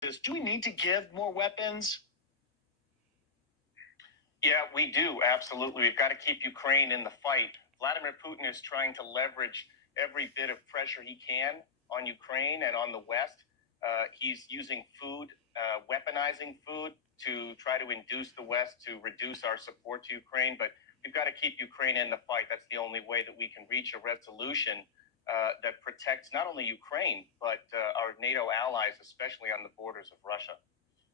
Do we need to give more weapons? Yeah, we do. Absolutely. We've got to keep Ukraine in the fight. Vladimir Putin is trying to leverage every bit of pressure he can on Ukraine and on the West. He's using food, weaponizing food to try to induce the West to reduce our support to Ukraine. But we've got to keep Ukraine in the fight. That's the only way that we can reach a resolution that protects not only Ukraine, but our NATO allies, especially on the borders of Russia.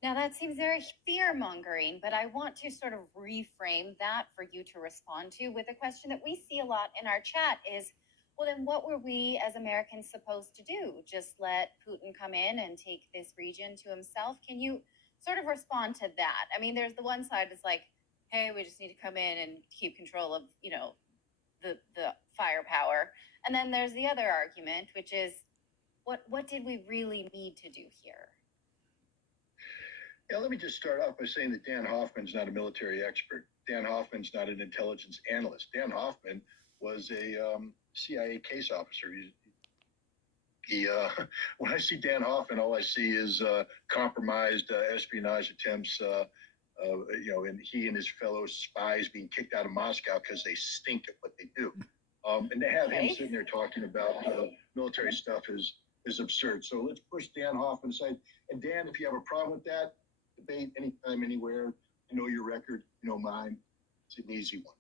Now, that seems very fear mongering, but I want to sort of reframe that for you to respond to with a question that we see a lot in our chat is, well, then what were we as Americans supposed to do? Just let Putin come in and take this region to himself? Can you sort of respond to that? I mean, there's the one side that's like, hey, we just need to come in and keep control of, the firepower. And then there's the other argument, which is, what did we really need to do here? Yeah, let me just start off by saying that Dan Hoffman's not a military expert. Dan Hoffman's not an intelligence analyst. Dan Hoffman was a CIA case officer. When I see Dan Hoffman, all I see is compromised espionage attempts. And he and his fellow spies being kicked out of Moscow because they stink at what they do. And to have him sitting there talking about military stuff is absurd. So let's push Dan Hoffman aside. And Dan, if you have a problem with that, debate anytime, anywhere. I know your record, you know mine. It's an easy one.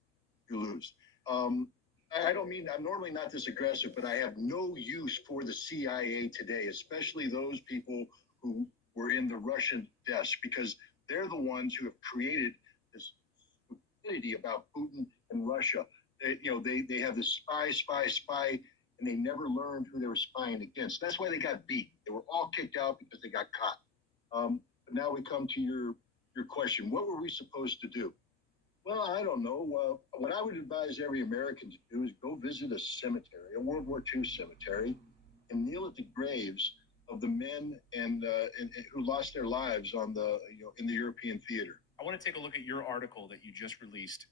You lose. I don't mean, I'm normally not this aggressive, but I have no use for the CIA today, especially those people who were in the Russian desk, because they're the ones who have created this stupidity about Putin and Russia. They have this spy, and they never learned who they were spying against. That's why they got beat. They were all kicked out because they got caught. But now we come to your question. What were we supposed to do? Well, I don't know. What I would advise every American to do is go visit a cemetery, a World War II cemetery, and kneel at the graves of the men and who lost their lives in the European theater. I want to take a look at your article that you just released.